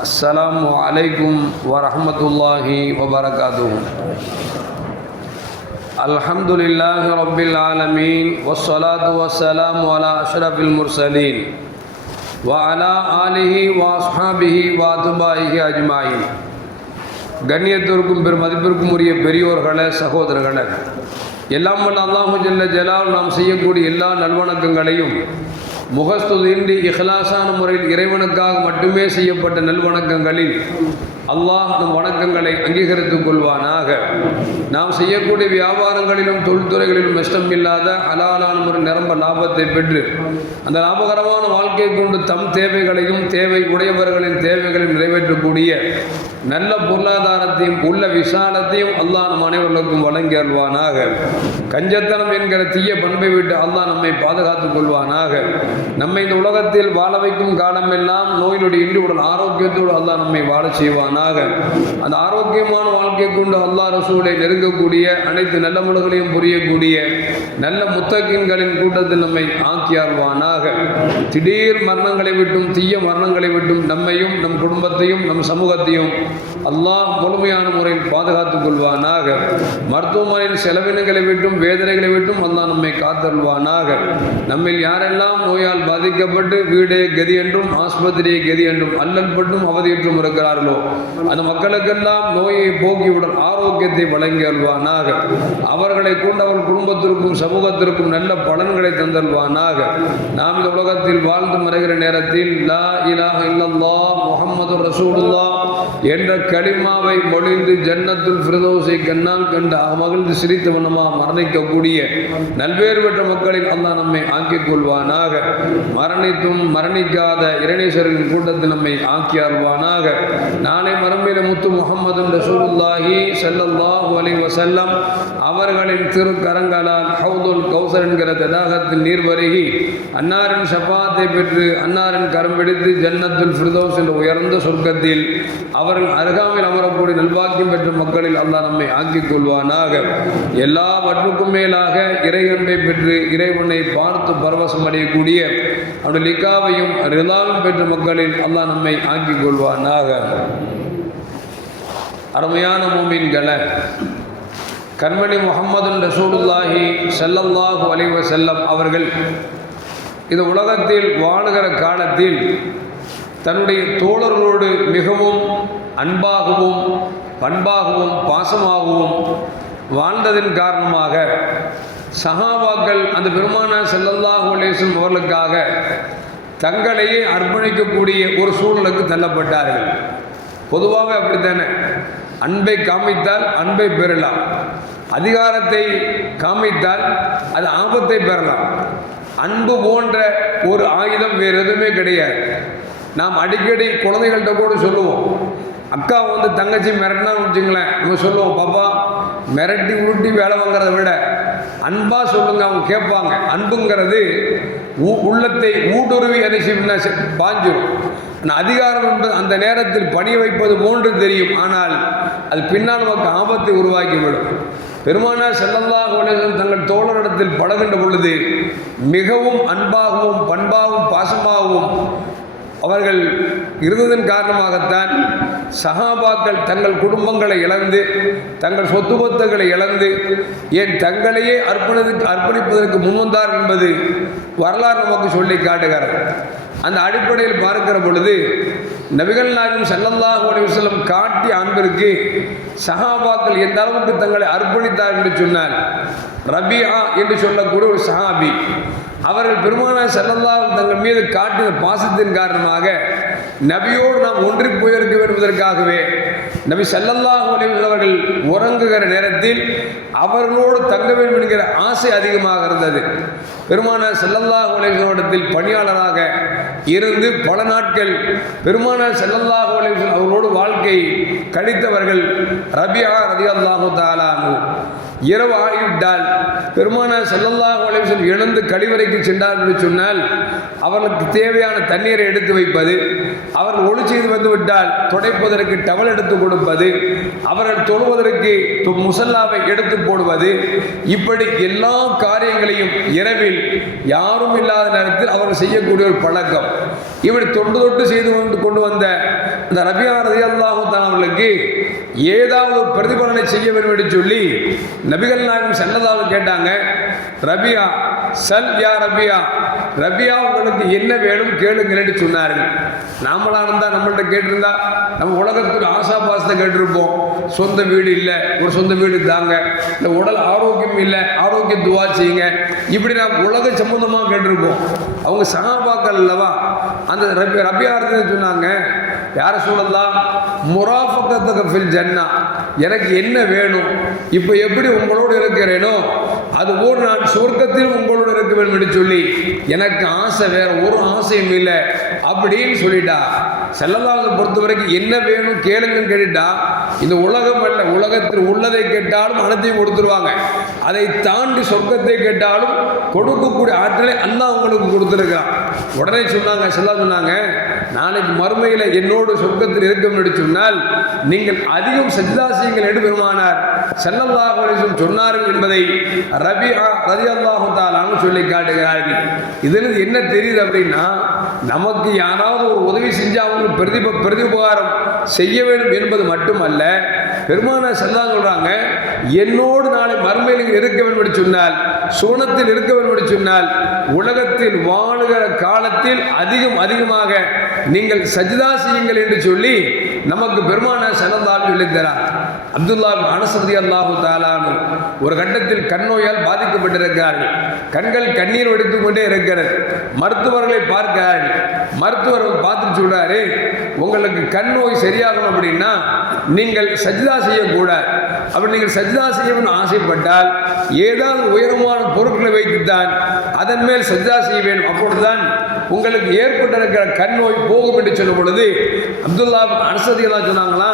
السلام عليكم ورحمة الله وبركاته الحمد لله رب العالمين والصلاة والسلام على أشرف المرسلين وعلى آله وأصحابه وأتباعه أجمعين கண்ணியத்திற்கும் பெரும் மதிப்பிற்கும் உரிய பெரியோர்களே சகோதரர்களே எல்லாம் வல்ல அல்லாஹு ஜல்ல ஜலால் நாம் செய்யக்கூடிய எல்லா நல்வணக்கங்களையும் முகஸ்துதின்றி இஹ்லாசான முறையில் இறைவனுக்காக மட்டுமே செய்யப்பட்ட நல்வணக்கங்களில் அல்லாஹ் நம் வணக்கங்களை அங்கீகரித்துக் கொள்வானாக. நாம் செய்யக்கூடிய வியாபாரங்களிலும் தொழில்துறைகளிலும் நஷ்டம் இல்லாத அலாலான ஒரு நிரம்ப லாபத்தை பெற்று அந்த லாபகரமான வாழ்க்கை கொண்டு தம் தேவைகளையும் தேவை உடையவர்களின் தேவைகளையும் நிறைவேற்றக்கூடிய நல்ல பொருளாதாரத்தையும் உள்ள விசாலத்தையும் அல்லாஹ் நம் அனைவர்களுக்கும் வழங்கி அல்வானாக கஞ்சத்தனம் என்கிற தீய பண்பை விட்டு அல்லாஹ் நம்மை பாதுகாத்துக் கொள்வானாக. நம்மை இந்த உலகத்தில் வாழ வைக்கும் காலமெல்லாம் நோயினுடைய இன்றி உடல் ஆரோக்கியத்தோடு அல்லாஹ் நம்மை வாழ செய்வானாக அந்த ஆரோக்கியமான வாழ்க்கை கொண்டு அல்லாஹ் ரசூலை நெருங்கக்கூடிய அனைத்து நல்ல முறைகளையும் புரியக்கூடிய நல்ல முத்தகின்களின் கூட்டத்தில் நம்மை ஆக்கி திடீர் மரணங்களை விட்டும் தீய மரணங்களை விட்டும் நம்மையும் நம் குடும்பத்தையும் நம் சமூகத்தையும் அல்லாஹ் முழுமையான முறையில் பாதுகாத்துக் கொள்வானாக. மருத்துவமனையின் செலவினங்களை விட்டும் வேதனைகளை விட்டும் அல்லாஹ் நம்மை காத்தருள்வானாக. நம்மில் யாரெல்லாம் நோயால் பாதிக்கப்பட்டு வீடே கதி என்றும் ஆஸ்பத்திரியை கதி என்றும் அல்லல்பட்டும் அவதியற்றும் இருக்கிறார்களோ அந்த மக்களுக்கெல்லாம் நோயை போக்கியுடன் ஆரோக்கியத்தை வழங்கி அல்வானாக அவர்களை கொண்டு அவர் குடும்பத்திற்கும் சமூகத்திற்கும் நல்ல பலன்களை தந்தல்வானாக நாம் இந்த உலகத்தில் வாழ்ந்து மறைகிற நேரத்தில் லா இலாஹ இல்லல்லா முகமது ரசூலுல்லா என்ற களிமாவை மொழிந்து ஜன்னத்துல் ஃபிரதோஸை கண்ணால் கண்டு மகிழ்ந்து சிரித்த வண்ணமா மரணிக்கக்கூடிய நல்வேறு பெற்ற மக்களில் அல்லாஹ் நம்மை ஆக்கிக் கொள்வானாக. மரணித்தும் மரணிக்காத இரணேஸ்வரின் கூட்டத்தில் நம்மை ஆக்கி அருள்வானாக நாளை மரம்பில முத்து முகமது ரசூலுல்லாஹி ஸல்லல்லாஹு அலி வசல்லம் அவர்களின் திருக்கரங்களால் ஹவுதுல் கௌசர் என்கிற தடாகத்தில் நீர் வருகி அன்னாரின் சபாத்தை பெற்று அன்னாரின் கரம் பிடித்து ஜன்னத்துல் ஃபிர்தௌஸ் என்ற உயர்ந்த சொர்க்கத்தில் அவர் அவர்கள் அருகாமையில் அமரக்கூடிய நல்வாக்கியம் பெற்ற மக்களில் அல்லாஹ் நம்மை ஆக்கிக் கொள்வானாக. எல்லாவற்றுக்கும் மேலாக இறைவனை பெற்று இறைவனை பார்த்து பரவசம் அடையக்கூடிய அவருடைய லிக்காவையும் ரிலாவும் பெற்ற மக்களில் அல்லாஹ் நம்மை ஆக்கிக் கொள்வானாக. அருமையான மூமின்களை கண்மணி முகமது ரசூலுல்லாஹி செல்லல்லாஹு அலைஹி செல்லம் அவர்கள் இந்த உலகத்தில் வாழுகிற காலத்தில் தன்னுடைய தோழர்களோடு மிகவும் அன்பாகவும் பண்பாகவும் பாசமாகவும். வாழ்ந்ததின் காரணமாக சஹாபாக்கள் அந்த பெருமான செல்லல்லாஹு அலேசன் அவர்களுக்காக தங்களையே அர்ப்பணிக்கக்கூடிய ஒரு சூழலுக்கு தள்ளப்பட்டார்கள். பொதுவாக அப்படித்தானே? அன்பை காமித்தால் அன்பை பெறலாம். அதிகாரத்தை காமித்தால் அது ஆபத்தை பெறலாம். அன்பு போன்ற ஒரு ஆயுதம் வேறு எதுவுமே கிடையாது. நாம் அடிக்கடி குழந்தைகள்கிட்ட கூட சொல்லுவோம் அக்கா வந்து தங்கச்சி மிரட்டினான்னு வச்சுங்களேன். நம்ம சொல்லுவோம் பாப்பா மிரட்டி உருட்டி வேலை வாங்குறத விட அன்பாக சொல்லுங்க அவங்க கேட்பாங்க. அன்புங்கிறது ஊ உள்ளத்தை ஊடுருவி அரிசிம்னா பாஞ்சிடும் ஆனால் அதிகாரம் என்பது அந்த நேரத்தில் பணி வைப்பது போன்று தெரியும். ஆனால் அது பின்னால் நமக்கு ஆபத்தை உருவாக்கிவிடும். பெருமானா செல்லல்லாஹ் உலகம் தங்கள் தோழரிடத்தில் பழகின்ற பொழுது மிகவும் அன்பாகவும் பண்பாகவும் பாசமாகவும் அவர்கள் இருந்ததன் காரணமாகத்தான் சகாபாக்கள் தங்கள் குடும்பங்களை இழந்து தங்கள் சொத்து பத்துகளை இழந்து ஏன் தங்களையே அர்ப்பணித்து அர்ப்பணிப்பதற்கு முன்வந்தார் என்பது வரலாறு நமக்கு சொல்லி காட்டுகிறார். அந்த அடிப்படையில் பார்க்கிற பொழுது நபிகள் நாயும் செல்லல்லாஹு அலைவசல்லம் காட்டிய அன்பிற்கு சஹாபாக்கள் எந்த அளவுக்கு தங்களை அர்ப்பணித்தார் என்று சொன்னால் ரபியா என்று சொல்லக்கூடிய ஒரு சஹாபி. அவர்கள் பெருமான செல்லல்லா தங்கள் மீது காட்டின பாசத்தின் காரணமாக நபியோடு நாம் ஒன்றி போயிருக்க என்பதற்காகவே நபி சல்லல்லாஹ் அவர்கள் உறங்குகிற நேரத்தில் அவர்களோடு தங்க வேண்டும் என்கிற ஆசை அதிகமாக இருந்தது. பெருமான செல்லல்லாஹ் உலகத்தில் பணியாளராக இருந்து பல நாட்கள் பெருமான செல்லல்லாஹ் அவர்களோடு வாழ்க்கை கழித்தவர்கள் ரபியா ரதி அல்லாஹு தாலாமு இரவு ஆகிவிட்டால் பெருமான செல்லல்லாஹ் அலைவசம் எழுந்து கழிவறைக்கு சென்றார் என்று சொன்னால் அவர்களுக்கு தேவையான தண்ணீரை எடுத்து வைப்பது அவர்கள் ஒளி செய்து வந்து விட்டால் துடைப்பதற்கு டவல் எடுத்து கொடுப்பது அவர்கள் தொழுவதற்கு முசல்லாவை எடுத்து போடுவது இப்படி எல்லா காரியங்களையும் இரவில் யாரும் இல்லாத நேரத்தில் அவர்கள் செய்யக்கூடிய ஒரு பழக்கம். இப்படி தொண்டு தொட்டு செய்து கொண்டு கொண்டு வந்த இந்த ரபியா ரதி அல்லாஹுத்தான் அவர்களுக்கு ஏதாவது ஒரு பிரதிபலனை செய்ய வேண்டும் என்று சொல்லி நபிகள் நாயகம் செல்லதாக கேட்டாங்க ரபியா சல் யா ரபியா ரபியா உங்களுக்கு என்ன வேணும் கேளுங்கள் என்று சொன்னார்கள். நாமளாக இருந்தால் நம்மள்கிட்ட கேட்டிருந்தா நம்ம உலகத்துக்கு ஆசா பாசத்தை கேட்டிருப்போம். சொந்த வீடு இல்லை ஒரு சொந்த வீடு தாங்க. இல்லை உடல் ஆரோக்கியம் இல்லை ஆரோக்கியம் துவா செய்யுங்க. இப்படி நாம் உலக சம்பந்தமாக கேட்டிருப்போம். அவங்க சகாபாக்கள் அல்லவா? அந்த ரபி ரபியார்த்தனை சொன்னாங்க. யார சொல்லலாம் முராஃபக்கத்துக்கு ஃபில் ஜன்னா. எனக்கு என்ன வேணும்? இப்போ எப்படி உங்களோடு இருக்கிறேனோ அதுபோல் நான் சொர்க்கத்தில் உங்களோடு இருக்க வேண்டும் என்று சொல்லி எனக்கு ஆசை வேற ஒரு ஆசையும் இல்லை. அப்படின்னு சொல்லிட்டா. செல்லல்லாத பொறுத்த வரைக்கும் என்ன வேணும் கேளுங்கன்னு கேட்டுட்டா. இந்த உலகம் அல்ல உலகத்தில் உள்ளதை கேட்டாலும் அனைத்தையும் கொடுத்துருவாங்க. அதை தாண்டி சொர்க்கத்தை கேட்டாலும் கொடுக்கக்கூடிய ஆற்றலை அல்லாஹ் அவங்களுக்கு கொடுத்துருக்கான் உடனே சொன்னாங்க செல்லா சொன்னாங்க நாளைக்கு மறுமையில் என்னோடு சொர்க்கத்தில் இருக்கும் என்று சொன்னால் நீங்கள் அதிகம் சஜிதா செய்யுங்கள் என்று பெருமானார் சொன்னார்கள் என்பதை ரபி ரதி அல்லாஹு தாலான்னு சொல்லி காட்டுகிறார்கள். இதில் என்ன தெரியுது அப்படின்னா நமக்கு யாராவது ஒரு உதவி செஞ்சால் அவங்களுக்கு பிரதி பிரதிபகாரம் செய்ய வேண்டும் என்பது மட்டுமல்ல பெருமானார் செல்லா சொல்கிறாங்க என்னோடு நாளை மறுமையில் இருக்க வேண்டும் என்று சொன்னால் சுவனத்தில் இருக்க வேண்டும் என்று சொன்னால் உலகத்தில் வாழுகிற காலத்தில் அதிகம் அதிகமாக நீங்கள் சஜிதா செய்யுங்கள் என்று சொல்லி நமக்கு பெருமான சனந்தால் சொல்லித்தரார். அப்துல்லா அனசதி அல்லாஹு தாலானு ஒரு கட்டத்தில் கண் நோயால் பாதிக்கப்பட்டிருக்கிறார்கள். கண்கள் கண்ணீர் வடித்துக் கொண்டே இருக்கிறது. மருத்துவர்களை பார்க்கிறார்கள். மருத்துவர்கள் பார்த்துட்டு சொல்றாரு உங்களுக்கு கண் நோய் சரியாகணும் அப்படின்னா நீங்கள் சஜிதா செய்யக்கூடாது. அப்படி நீங்கள் சஜிதா செய்யணும்னு ஆசைப்பட்டால் ஏதாவது உயரமான பொருட்களை வைத்துத்தான் அதன் மேல் சஜிதா செய்ய வேண்டும். அப்பொழுதுதான் உங்களுக்கு ஏற்பட்டிருக்கிற கண் நோய் போகும் என்று சொல்லும் பொழுது அப்துல்லா அனுசதியெல்லாம் சொன்னாங்களா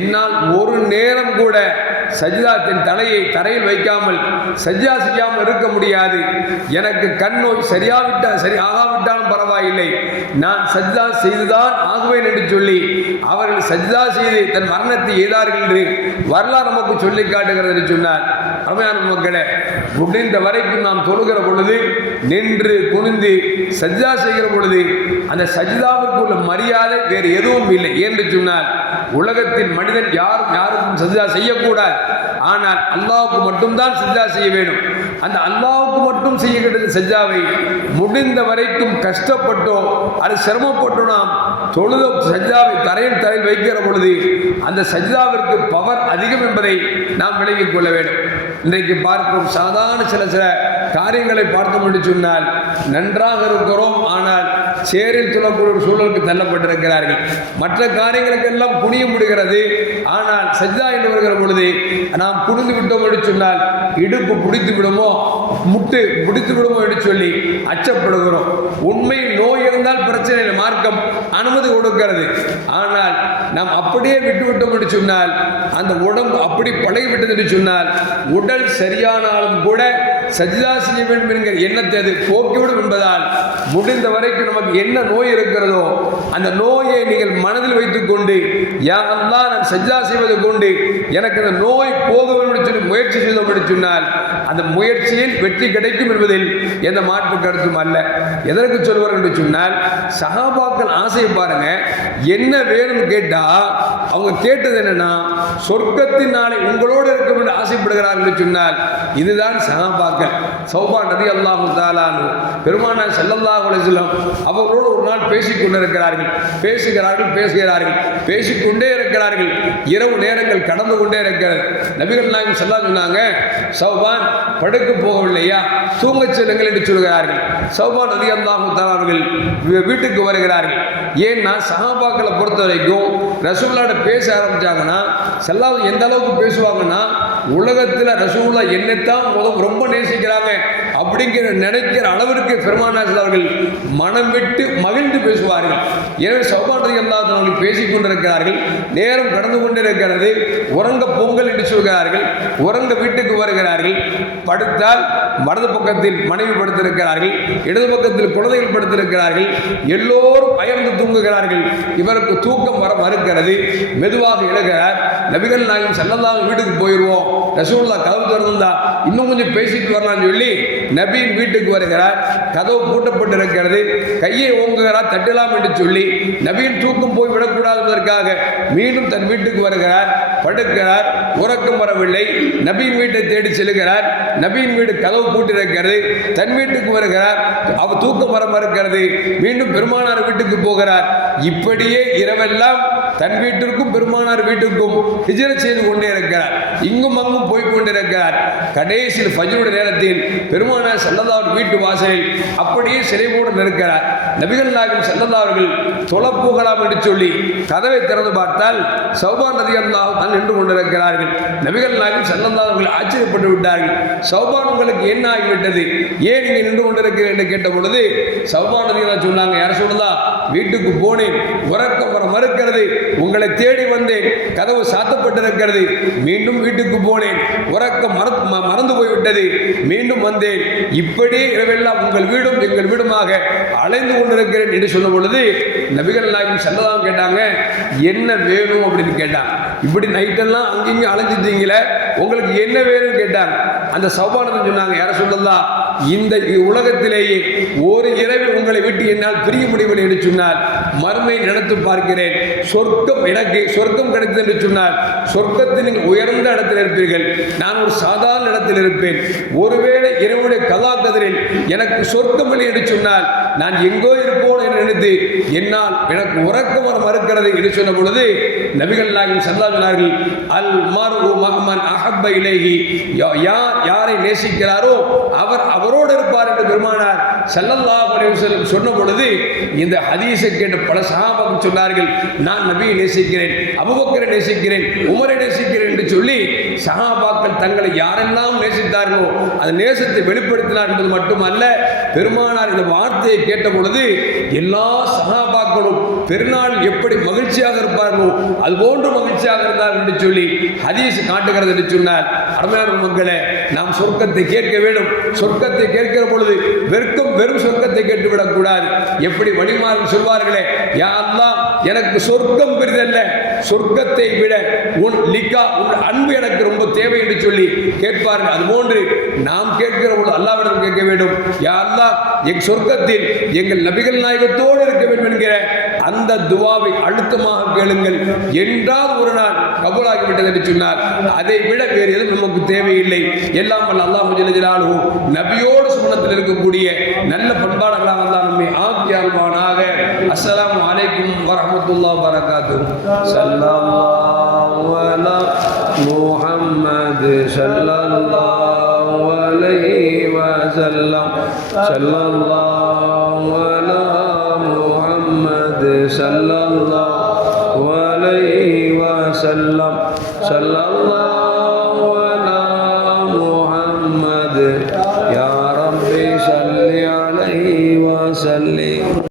என்னால் ஒரு நேரம் கூட சஜிதாத்தின் தலையை தரையில் வைக்காமல் சஜ்ஜா செய்யாமல் இருக்க முடியாது. எனக்கு கண் நோய் சரியாவிட்டால் சரி ஆகாவிட்டாலும் பரவாயில்லை. நான் சஜ்ஜா செய்துதான் ஆகுவேன் என்று சொல்லி அவர்கள் சஜ்ஜா செய்து தன் மரணத்தை எய்தார்கள் என்று வரலாறு நமக்கு சொல்லி காட்டுகிறது என்று சொன்னார். அருமையான மக்களே முடிந்த வரைக்கும் நாம் தொழுகிற பொழுது நின்று குனிந்து சஜிதா செய்கிற பொழுது அந்த சஜிதாவுக்கு உள்ள மரியாதை வேறு எதுவும் இல்லை. என்று சொன்னால் உலகத்தின் மனிதன் யாரும் யாருக்கும் சஜிதா செய்யக்கூடாது. ஆனால் அல்லாவுக்கு மட்டும்தான் சஜ்ஜா செய்ய வேண்டும். அந்த அல்லாவுக்கு மட்டும் செய்யக்கூடிய சஜ்ஜாவை முடிந்த வரைக்கும் கஷ்டப்பட்டோ அது சிரமப்பட்டோ நாம் தொழுத சஜ்ஜாவை தரையில் தரையில் வைக்கிற பொழுது அந்த சஜ்ஜாவிற்கு பவர் அதிகம் என்பதை நாம் விளங்கிக் கொள்ள வேண்டும். இன்றைக்கு பார்க்கும் சாதாரண சில சில காரியங்களை பார்த்தோம் என்று சொன்னால் நன்றாக இருக்கிறோம். ஆனால் சேரில் சொல்லக்கூடிய ஒரு சூழலுக்கு தள்ளப்பட்டிருக்கிறார்கள். மற்ற காரியங்களுக்கெல்லாம் புனிய முடிகிறது ஆனால் சஜிதா என்று வருகிற பொழுது நாம் புரிந்து விட்டோம் என்று சொன்னால் இடுப்பு பிடித்து விடுமோ முட்டு பிடித்து விடுமோ என்று சொல்லி அச்சப்படுகிறோம். உண்மை நோய் இருந்தால் பிரச்சனை இல்லை மார்க்கம் அனுமதி கொடுக்கிறது. ஆனால் நாம் அப்படியே விட்டு விட்டோம் என்று சொன்னால் அந்த உடம்பு அப்படி பழகிவிட்டது என்று சொன்னால் உடல் சரியானாலும் கூட சஜிதா செய்ய வேண்டும் என்கிற எண்ணத்தை அது போக்கிவிடும் என்பதால் முடிந்த வரைக்கும் நமக்கு என்ன நோய் இருக்கிறதோ அந்த நோயை நீங்கள் மனதில் வைத்துக்கொண்டு யா அல்லாஹ் நான் சஜிதா செய்வதை கொண்டு எனக்கு அந்த நோய் போக வேண்டும் சொல்லி முயற்சி செய்தோம் என்று சொன்னால் அந்த முயற்சியில் வெற்றி கிடைக்கும் என்பதில் எந்த மாற்று கருத்தும் அல்ல. எதற்கு சொல்வார் என்று சொன்னால் சகாபாக்கள் ஆசையை பாருங்க என்ன வேணும்னு கேட்டா அவங்க கேட்டது என்னன்னா சொர்க்கத்தின் நாளை உங்களோடு இருக்கும் என்று ஆசைப்படுகிறார்கள் என்று சொன்னால் இதுதான் சகாபாக்கள் சௌபா நதி அல்லாஹு தாலானு பெருமானா செல்லல்லாஹு செல்லம் அவர்களோடு ஒரு நாள் பேசிக் கொண்டிருக்கிறார்கள். பேசுகிறார்கள் பேசுகிறார்கள் பேசிக்கொண்டே இருக்கிறார்கள். இரவு நேரங்கள் கடந்து கொண்டே இருக்கிறது. நபிகள் நாயகம் செல்லா சொன்னாங்க சௌபான் படுக்க போகவில்லையா? தூங்கச் செல்லுங்கள் என்று சொல்கிறார்கள். சௌபான் நதி அல்லாஹு தாலா அவர்கள் வீட்டுக்கு வருகிறார்கள். ஏன்னா சகாபாக்களை பொறுத்த வரைக்கும் ரசூல்லாட்ட பேச ஆரம்பித்தாங்கன்னா செல்லாவது எந்த அளவுக்கு பேசுவாங்கன்னா உலகத்தில் ரசூலா என்னைத்தான் முதல் ரொம்ப நேசிக்கிறாங்க அப்படிங்கிற நினைக்கிற அளவிற்கு பெருமானாசல் அவர்கள் மனம் விட்டு மகிழ்ந்து பேசுவார்கள். எனவே சௌபானதி தான் பேசிக் கொண்டிருக்கிறார்கள் நேரம் கடந்து கொண்டிருக்கிறது உறங்க பொங்கல் என்று சொல்கிறார்கள் உறங்க வீட்டுக்கு வருகிறார்கள் படுத்தால் வலது பக்கத்தில் மனைவி படுத்திருக்கிறார்கள் இடது பக்கத்தில் குழந்தைகள் படுத்திருக்கிறார்கள் எல்லோரும் பயந்து தூங்குகிறார்கள். இவருக்கு தூக்கம் வர மறுக்கிறது. மெதுவாக எழுகிறார் நபிகள் நாயகம் செல்லல்லாத வீட்டுக்கு போயிடுவோம் ரசூல்லா கதவு திறந்தா இன்னும் கொஞ்சம் பேசிட்டு வரலாம்னு சொல்லி நபியின் வீட்டுக்கு வருகிறார். கதவு பூட்டப்பட்டிருக்கிறது. கையை ஓங்குகிறார் தட்டலாம் என்று சொல்லி நபியின் தூக்கம் போய் விடக்கூடாது என்பதற்காக மீண்டும் தன் வீட்டுக்கு வருகிறார். படுக்கிறார். உறக்கம் வரவில்லை. நபியின் வீட்டை தேடி செல்கிறார். நபியின் வீடு கதவு பூட்டிருக்கிறது. தன் வீட்டுக்கு வருகிறார். அவர் தூக்கம் வர மறுக்கிறது. மீண்டும் பெருமானார் வீட்டுக்கு போகிறார். இப்படியே இரவெல்லாம் தன் வீட்டிற்கும் பெருமானார் வீட்டுக்கும் ஹிஜர செய்து கொண்டே இருக்கிறார். இங்கும் அங்கும் கடைசியில் ஃபஜ்ருடைய நேரத்தில் பெருமானார் செல்லதாவர் வீட்டு வாசலில் அப்படியே சிறை போடு நிற்கிறார் நபிகள் நாயகம் செல்லதாவர்கள் தொலப்போகலாம் என்று சொல்லி கதவை திறந்து பார்த்தால் சௌபான் நதி அல்லாஹ் தான் நின்று கொண்டிருக்கிறார்கள். நபிகள் நாயகம் செல்லதாவர்கள் ஆச்சரியப்பட்டு விட்டார்கள். சௌபான் உங்களுக்கு என்ன ஆகிவிட்டது? ஏன் நீங்கள் நின்று கொண்டிருக்கிறேன் என்று கேட்ட பொழுது சௌபான் நதி சொன்னாங்க யார் சொல்லுதா? வீட்டுக்கு போனேன். உறக்கம் வர மறுக்கிறது. உங்களை தேடி வந்தேன். கதவு சாத்தப்பட்டிருக்கிறது. மீண்டும் வீட்டுக்கு போனேன். உறக்கம் மறந்து ம- மறந்து போய்விட்டது. மீண்டும் வந்தேன். இப்படி இரவெல்லாம் உங்கள் வீடும் எங்கள் வீடுமாக அலைந்து கொண்டிருக்கிறேன் என்று சொல்லும் பொழுது நபிகள் நாயகம் செல்லதான் கேட்டாங்க என்ன வேணும்? அப்படின்னு கேட்டாங்க. இப்படி நைட்டெல்லாம் அங்கேயும் அலைஞ்சிட்டீங்களே உங்களுக்கு என்ன வேணும்னு கேட்டாங்க. அந்த சௌபானதன் சொன்னாங்க யார சொல்லலாம் இந்த உலகத்திலேயே ஒரு இரவு உங்களை விட்டு என்னால் பிரிய முடியவில்லை என்று சொன்னால் மறுமை நடத்து பார்க்கிறேன். சொர்க்கம் எனக்கு சொர்க்கம் கிடைத்தது என்று சொன்னால் சொர்க்கத்தின் உயர்ந்த இடத்தில் இருப்பீர்கள். நான் ஒரு சாதாரண இடத்தில் இருப்பேன். ஒருவேளை இரவுடைய கதாகதிரில் எனக்கு சொர்க்கம் இல்லை என்று சொன்னால் நான் எங்கோ இருப்போம் என்று நினைத்து என்னால் எனக்கு உறக்கம் வர மறுக்கிறது என்று சொன்ன பொழுது நபிகள் நாயகம் சொன்னார்கள் அல் மாரு மஹமன் அஹப்ப இலேஹி. யா- யார் யாரை நேசிக்கிறாரோ அவர் அவரோடு இருப்பார் என்று பெருமானார். சல்லல்லா அலைஹி வஸல்லம் சொன்ன பொழுது இந்த ஹதீஸை கேட்டு பல சஹாபாக்கள் சொன்னார்கள் நான் நபியை நேசிக்கிறேன் அபுபக்கரை நேசிக்கிறேன் உமரை நேசிக்கிறேன் என்று சொல்லி சகாபாக்கள் தங்களை யாரெல்லாம் நேசித்தார்களோ அந்த நேசத்தை வெளிப்படுத்தினார் என்பது மட்டுமல்ல பெருமானார் இந்த வார்த்தையை கேட்ட பொழுது எல்லா சகாபாக்களும் பெருநாள் எப்படி மகிழ்ச்சியாக இருப்பார்களோ அது போன்று மகிழ்ச்சியாக இருந்தார் என்று சொல்லி ஹதீஸ் காட்டுகிறது என்று சொன்னார் அருமையான மக்களே நாம் சொர்க்கத்தை கேட்க வேண்டும். சொர்க்கத்தை கேட்கிற பொழுது வெறுக்கும் வெறும் சொர்க்கத்தை கேட்டுவிடக்கூடாது எப்படி வழிமாறல் சொல்வார்களே யா எனக்கு சொர்க்கம் பெரிதல்ல. சொர்க்கத்தை விட உன் லிக்கா உன் அன்பு எனக்கு ரொம்ப தேவை என்று சொல்லி கேட்பார்கள். அதுபோன்று நாம் கேட்கிற பொழுது அல்லாவிடம் கேட்க வேண்டும். யா அல்லாஹ் என் சொர்க்கத்தில் எங்கள் நபிகள் நாயகத்தோடு இருக்க வேண்டும் என்கிற அந்த துவாவை அழுத்தமாக கேளுங்கள். என்றால் ஒரு நாள் கபூலாகிவிட்டது என்று சொன்னார். அதை விட வேறு எதுவும் நமக்கு தேவையில்லை. எல்லாம் வல்ல அல்லாஹ் ஜலஜலாலு நபியோடு சுமணத்தில் இருக்கக்கூடிய நல்ல பண்பாடுகளாக அல்லாஹ் நம்மை ஆக்கி அஸ்ஸலாமு அலைக்கும் வரஹ்மத்துல்லாஹி வரகாத்து ஸல்லல்லாஹு அலா முஹம்மது சல்லல்லாஹு அலைஹி வஸல்லம். சல்லல்லாஹு ஸல்லல்லாஹு அலைஹி வஸல்லம் ஸல்லல்லாஹு